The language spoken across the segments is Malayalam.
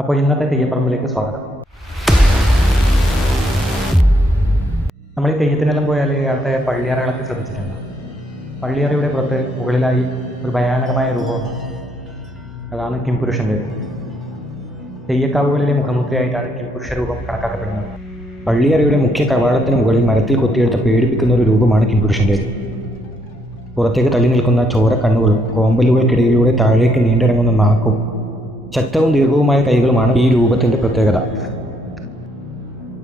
അപ്പോൾ ഇന്നത്തെ തെയ്യപ്പറമ്പിലേക്ക് സ്വാഗതം. നമ്മൾ ഈ തെയ്യത്തിനെല്ലാം പോയാൽ അവിടുത്തെ പള്ളിയറകളൊക്കെ ശ്രദ്ധിച്ചിട്ടുണ്ട്. പള്ളിയറയുടെ പുറത്ത് മുകളിലായി ഒരു ഭയാനകമായ രൂപമാണ്. അതാണ് കിംപുരുഷൻ്റെ. തെയ്യക്കാവുകളിലെ മുഖമുദ്രയായിട്ടാണ് കിംപുരുഷ രൂപം കണക്കാക്കപ്പെടുന്നത്. പള്ളിയറയുടെ മുഖ്യ കവാടത്തിന് മുകളിൽ മരത്തിൽ കൊത്തിയെടുത്ത പേടിപ്പിക്കുന്ന ഒരു രൂപമാണ് കിംപുരുഷൻ്റെ. പുറത്തേക്ക് തള്ളി നിൽക്കുന്ന ചോര കണ്ണുകളും കോമ്പലുകൾക്കിടയിലൂടെ താഴേക്ക് നീണ്ടിറങ്ങുന്ന നാക്കും ശക്തവും ദീർഘവുമായ കൈകളുമാണ് ഈ രൂപത്തിൻ്റെ പ്രത്യേകത.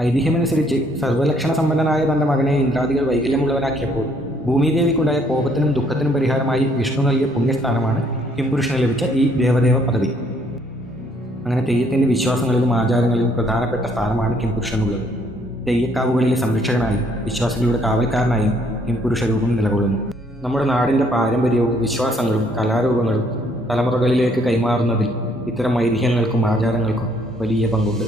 ഐതിഹ്യമനുസരിച്ച് സർവ്വലക്ഷണ സമ്പന്നനായ തൻ്റെ മകനെ ഇന്ദ്രാദികൾ വൈകല്യമുള്ളവനാക്കിയപ്പോൾ ഭൂമിദേവിക്കുണ്ടായ കോപത്തിനും ദുഃഖത്തിനും പരിഹാരമായി വിഷ്ണു നൽകിയ പുണ്യസ്ഥാനമാണ് കിംപുരുഷന് ലഭിച്ച ഈ ദേവദേവ പദവി. അങ്ങനെ തെയ്യത്തിൻ്റെ വിശ്വാസങ്ങളിലും ആചാരങ്ങളിലും പ്രധാനപ്പെട്ട സ്ഥാനമാണ് കിംപുരുഷനുള്ളത്. തെയ്യക്കാവുകളിലെ സംരക്ഷകനായും വിശ്വാസികളുടെ കാവൽക്കാരനായും കിംപുരുഷ രൂപം നിലകൊള്ളുന്നു. നമ്മുടെ നാടിൻ്റെ പാരമ്പര്യവും വിശ്വാസങ്ങളും കലാരൂപങ്ങളും തലമുറകളിലേക്ക് കൈമാറുന്നതിൽ ഇത്തരം ഐതിഹ്യങ്ങൾക്കും ആചാരങ്ങൾക്കും വലിയ പങ്കുണ്ട്.